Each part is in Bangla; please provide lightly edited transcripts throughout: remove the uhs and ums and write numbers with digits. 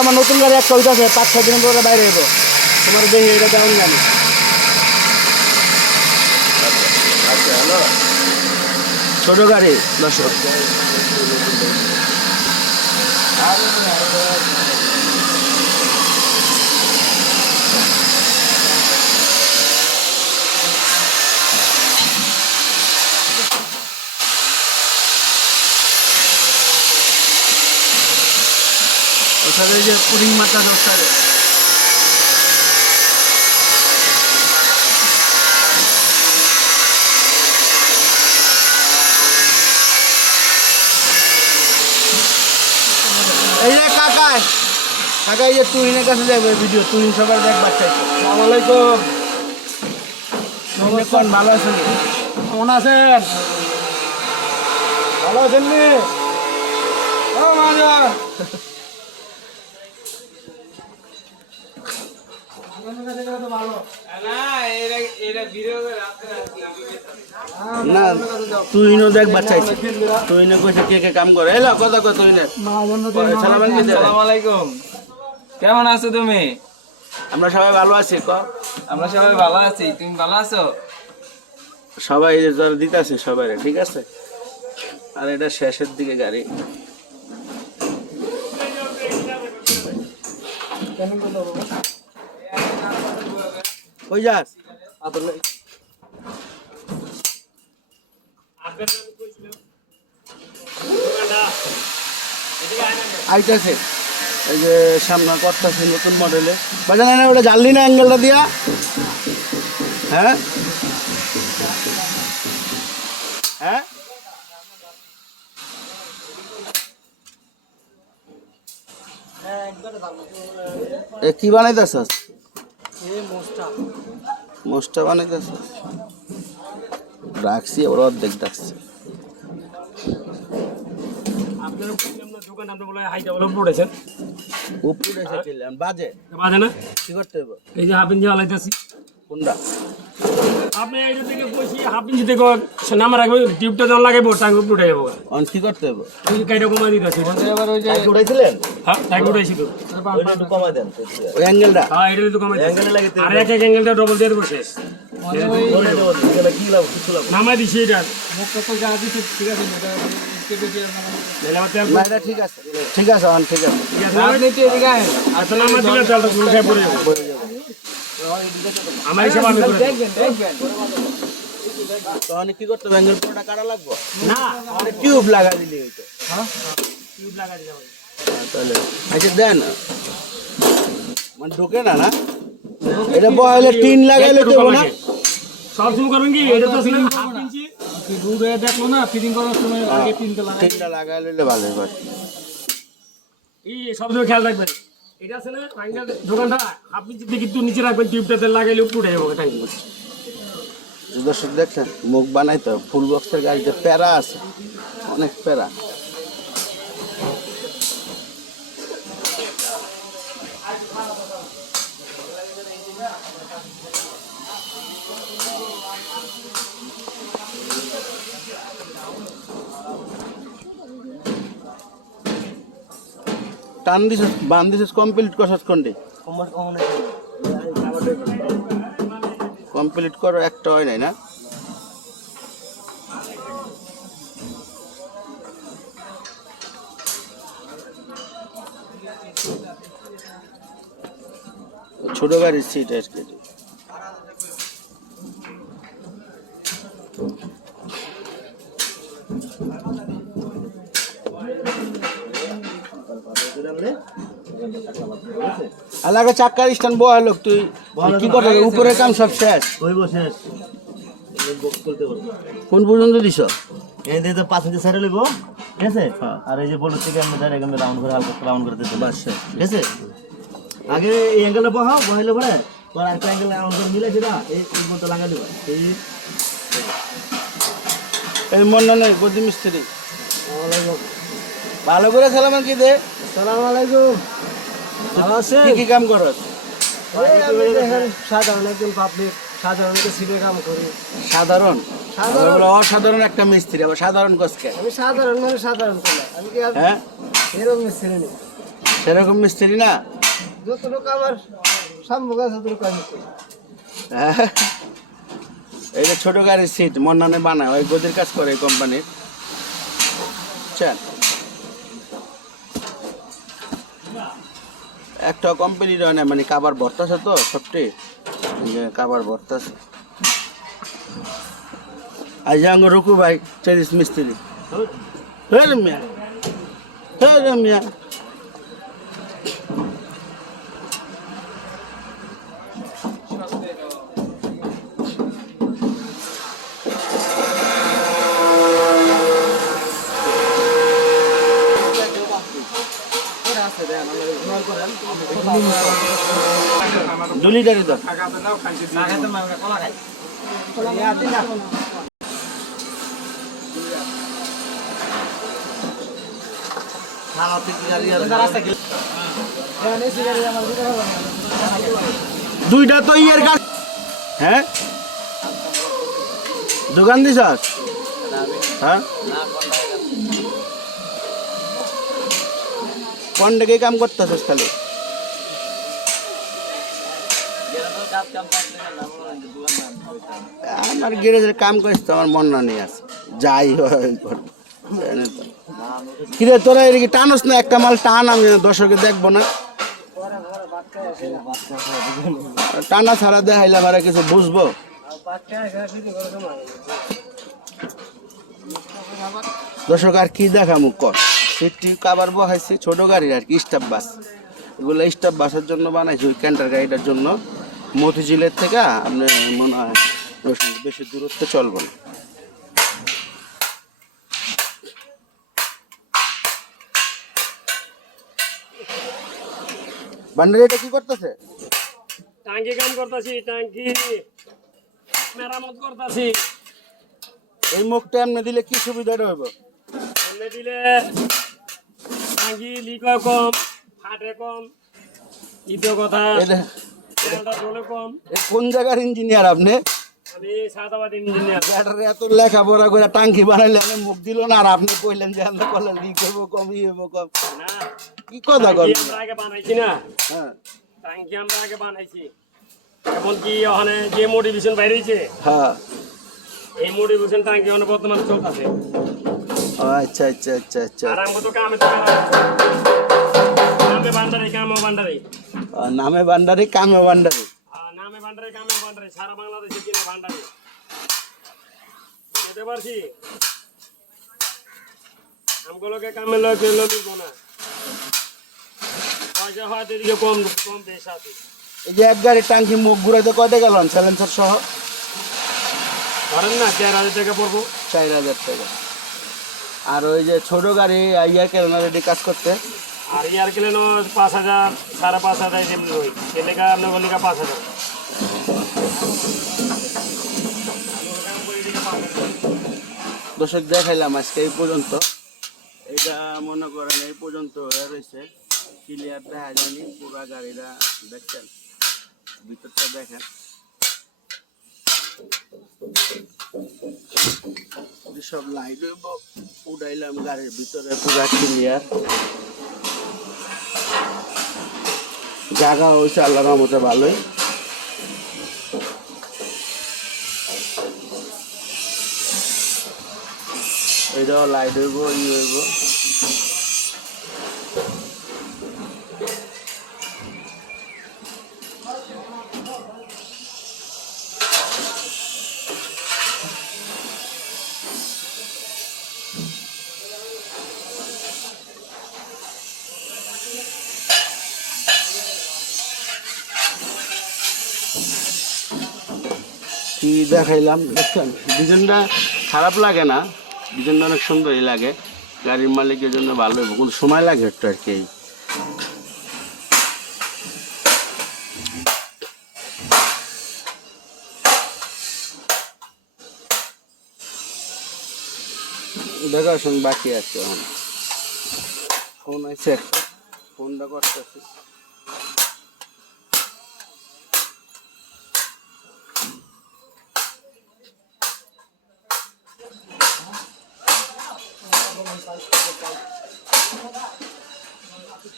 আমার নতুন গাড়ি একটা হইতেছে 5-6 দিন পরে বাইরে যাবো তোমার দেখি এটা কেমন জানি ছোট গাড়ি দর্শক ওখানে যে পুরিং মাথা দশটারে এই যে কাকাই কাকাই যে তুহিনের কাছে যাবে ভিডিও তুহিন সবার দেখ বাচ্চাই আসসালামু আলাইকুম নমস্কার ভালো আছেন কেমন আছেন ভালো আছেন নি ও মাজা না তুহিনও দেখ বাচ্চাইছে তুহিনে কইছে কে কে কাম করে এলো কথা কই তুহিনে আসসালামু আলাইকুম কেমন আছো তুমি আমরা সবাই ভালো আছি ক আমরা সবাই ভালো আছি তুমি ভালো আছো সবাই এই যে জল দিতেছে সবাই ঠিক আছে আর এটা শেষের দিকে গাড়ি কই যাস আইতাছে এই যে সামনে করতেছে নতুন মডেলে বাজান না ওটা জানলি না অ্যাঙ্গেলটা দিয়া হ্যাঁ হ্যাঁ কি বানাইতেছস মোস্টা বানাইতেছস রাখছি ওর অর্ধেক রাখছি বাজে না কি করতে হবে এই যে হাফ ইঞ্চি হালাইতেছি কোনটা আপনি এইটা থেকে কইছি হাফ ইঞ্চি থেকে নামা রাখবে টিউবটা যখন লাগাইবো টাইম উপরে উঠে যাবো অন কি করতে হবে ওই যে কাইটা কমাই দিতেছি উঠাইছিলেন হ্যাঁ টাইম উঠাইছি তো কমাই দেন ওই অ্যাঙ্গেলটা হ্যাঁ এটা তো কমাই দিতেছি আর এক অ্যাঙ্গেলটা ডবল দিয়ে দেবো শেষ কি লাভ কিছু লাভ নামাই দিছি এটা না এটা ঠিক আছে ঠিক আছে অন ঠিক আছে আচ্ছা নামাই দিলে চালটা উল্টায় পড়ে যাবো আমার হিসাব আমি করে তখন কি করতে হবে অ্যাঙ্গেল পুরোটা কাটা লাগবে না মানে টিউব লাগা দিলে হইতো হ্যাঁ টিউব লাগাই দিলাম তাহলে আচ্ছা দেন মানে ঢোকে না না এটা বহালে টিন লাগাইলে দেবো না সব সময় করবেন কি এটা তো ছিলেন হাফ ইঞ্চি রুডে দেখলো না ফিটিং করার সময় আগে টিনটা লাগাই টিনটা লাগাই লইলে ভালো হয় এই সব সময় খেয়াল রাখবেন এটা আছে না টাইমটা দোকানটা হাফ ইঞ্চি থেকে একটু নিচে রাখবেন টিউবটাতে লাগাইলে উপরে উঠে যাবো টাইম দর্শক দেখছেন মুখ বানাইতে ফুল বক্সের গাড়িতে প্যারা আছে অনেক প্যারা টান দিছিস বান দিছিস কমপ্লিট করছিস কোনটি কমপ্লিট করো একটা হয় নাই না ছোট গাড়ির সিট আর কি আলাদা চাক্কার স্ট্যান্ড বয় লোক তুই কি করতে উপরের কাম সব শেষ শেষ কোন পর্যন্ত দিছ এই দিয়ে তো 5 ইঞ্চি সাইডে লইব ঠিক আছে আর এই যে বলুন থেকে আমরা ডাইরেক্ট আমরা রাউন্ড করে হালকা রাউন্ড করে দিতে বাস ঠিক আছে আগে এই অ্যাঙ্গেলটা বহাও বহাইলে পরে তোর আরেকটা অ্যাঙ্গেল রাউন্ড করে মিলাই দিবা এই মতো লাগাই দিবা এই মনে নেই গদি মিস্ত্রি ভালো করে সালাম কি দে আসসালামু আলাইকুম ভালো আছেন কি কাম করস সাধারণ একজন পাবলিক সাধারণ সিটের কাম করি সাধারণ অসাধারণ একটা মিস্ত্রি আবার সাধারণ গছকে আমি সাধারণ মানে সাধারণ আমি কি হ্যাঁ সেরকম মিস্ত্রি না হ্যাঁ। এই যে ছোট গাড়ির সিট মন্নানে বানায় ওই গদির কাজ করে এই কোম্পানির। বুঝছেন, একটা কোম্পানির হয় না, মানে কাবার ভর্তাছে তো সবটি কাবার ভর্তাছে। আজ আঙ্গ রুকু ভাই চেরিস মিস্ত্রি মিয়া মিয়া দু লিটারই তো দুইটা তো ইয়ের কাজ। হ্যাঁ দোকান দিস হ্যাঁ কোন দিকে কাম করতেছিস খালি? আমার গ্যারেজের কাম করিস তো আমার মন না নিয়ে আছে যাই হয় কিরে তোরা এদিকে টানস না একটা মাল টান, আমি দর্শকে দেখবো না টানা ছাড়া দেখাইলাম আর কিছু বুঝবো। দর্শক আর কি দেখামু কর, সিটটি কাবার বহাইছি ছোট গাড়ির আর কি স্টাফ বাস, এগুলো স্টাফ বাসের জন্য বানাইছি ওই ক্যান্টার গাড়িটার জন্য। মতিঝিলের থেকে আপনি মনে হয় বেশি দূরত্বে চলবো না। বান্ডারি এটা কি করতেছে? টাঙ্কি কাম করতেছি, টাঙ্কি মেরামত করতেছি। এই মুখটা এমনি দিলে কি সুবিধাটা হইব? এমনি দিলে টাঙ্কি লিক হয় কম, ফাটে কম, ইতো কথা তেলটা জ্বলে কম। কোন জায়গার ইঞ্জিনিয়ার আপনি? আমি সাদাবাদ ইঞ্জিনিয়ার। ব্যাটারি এত লেখাপড়া করে টাঙ্কি বানাইলে আমি মুখ দিল না, আর আপনি কইলেন যে আমরা করলে লিক হইব কম ই হইব কম। না কি কথা টাঙ্কি কর? আমরা আগে বানাইছি না, হ্যাঁ টাঙ্কি আমরা আগে বানাইছি। এমনকি ওখানে যে মোটিভেশন বাইরেছে হ্যাঁ এই মোটিভেশন টাঙ্কি ওখানে বর্তমানে চলতেছে। আচ্ছা আচ্ছা আচ্ছা আচ্ছা আর আমি তো কামে বান্ডারি কামে বান্ডারি নামে ভান্ডারি কামে ভান্ডারি। নামে ভান্ডারে কামে ভান্ডারে সারা বাংলাদেশে কিনে ভান্ডারে যেতে পারছি। আমগুলোকে কামে লোকে নিব না, পয়সা হয়তো এদিকে কম কম বেশ আছে। এই যে এক গাড়ির টাঙ্কি মুখ ঘুরাইতে কয়টা গেলাম স্যালেন্সার সহ? ধরেন না 4,000 টাকা পড়বো। 4,000 টাকা। আর ওই যে ছোট গাড়ি ইয়ার কেলনা রেডি কাজ করতে আর ইয়ার কিনে 5,000 5,500 যেমনি ওই এলাকা আপনার গলিকা 5,000। দর্শক দেখাইলাম আজকে এই পর্যন্ত। এটা মনে করেন এই পর্যন্ত হয়ে রয়েছে, ক্লিয়ার দেখা যায়নি। পুরা গাড়িটা দেখছেন, ভিতরটা দেখেন, সব লাইট উড়াইলাম গাড়ির ভিতরে, পুরা ক্লিয়ার। জায়গা হয়েছে আল্লাহর রহমতে ভালোই। এটাও লাইট হইব ই হইব। কি দেখাইলাম দেখছেন, ডিজাইনটা খারাপ লাগে না, ডিজাইনটা অনেক সুন্দরই লাগে। গাড়ির মালিকের জন্য ভালো হবে, কিন্তু সময় লাগে একটু আর কি। দেখাশোন বাকি আছে এখন। ফোন আছে একটা, ফোনটা করতেছি।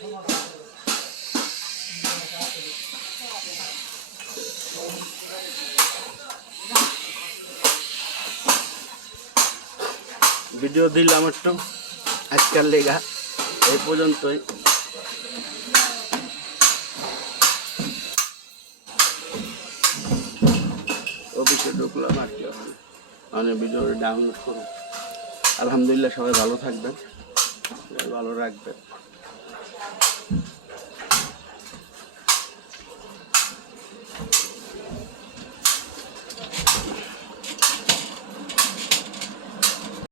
ভিডিও দিলাম একটু আজকাল লেগা এই পর্যন্তই। অফিসে ঢুকলাম আর কি, অনেক ভিডিও ডাউনলোড করুন। আলহামদুলিল্লাহ, সবাই ভালো থাকবেন, ভালো রাখবেন।